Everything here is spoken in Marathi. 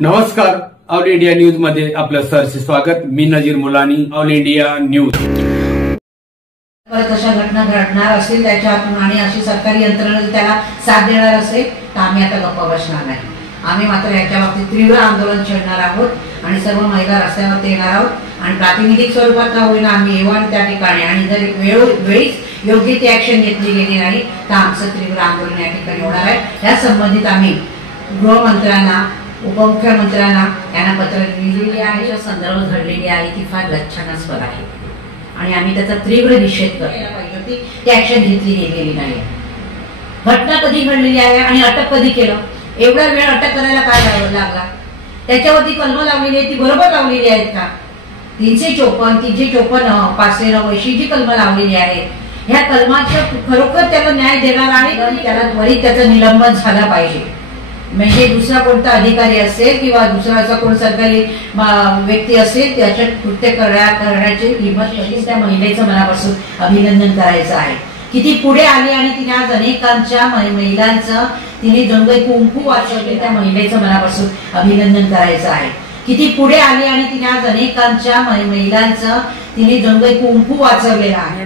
नमस्कार, ऑल इंडिया न्यूज मध्ये आपलं सहर्ष स्वागत। मी नजीर मुलानी, ऑल इंडिया न्यूज। परत अशा घटना घडणार असतील त्याच्यातून आणि अशी सरकारी यंत्रणा त्याला साथ देणार असेल तर आम्ही आता गप्प बसणार नाही। आम्ही मात्र याच्या बाबतीत तीव्र आंदोलन छेडणार आहोत आणि सर्व महिला रस्त्यावर येणार आहोत आणि प्रातिनिधिक स्वरूपात का होईना आम्ही येऊ आणि त्या ठिकाणी आणि जर वेळीच योग्य ती ऍक्शन घेतली गेली नाही तर आमचं तीव्र आंदोलन या ठिकाणी होणार आहे। या संबंधित आम्ही गृहमंत्र्यांना, उपमुख्यमंत्र्यांना यांना पत्र लिहिलेले आहे। जो संदर्भ घडलेली आहे ती फार लज्जास्पद आहे आणि आम्ही त्याचा तीव्र निषेध करायला पाहिजे होती, ती ऍक्शन घेतली गेलेली नाही। घटना कधी घडलेली आहे आणि अटक कधी केलं? एवढा वेळ अटक करायला काय लागला? त्याच्यावरती कलम लावलेली आहे ती बरोबर लावलेली आहेत का? 354, 354, 589 जी कलम लावलेली आहे ह्या कलमाच्या खरोखर त्याला न्याय देणार आहे, त्याला त्वरित त्याचं निलंबन झालं पाहिजे। म्हणजे दुसरा कोणता अधिकारी असेल किंवा दुसरा असा कोण सरकारी व्यक्ती असेल त्याच्या कृत्य करण्याची हिंमत त्या महिलेचं मनापासून अभिनंदन करायचं आहे। किती पुढे आली आणि तिने आज अनेकांच्या महिलांचं तिने जंगल कुंकू वाचवले, त्या महिलेचं मनापासून अभिनंदन करायचं आहे। किती पुढे आली आणि तिने आज अनेकांच्या महिलांचं तिने जंगल कुंकू वाचवलेलं आहे।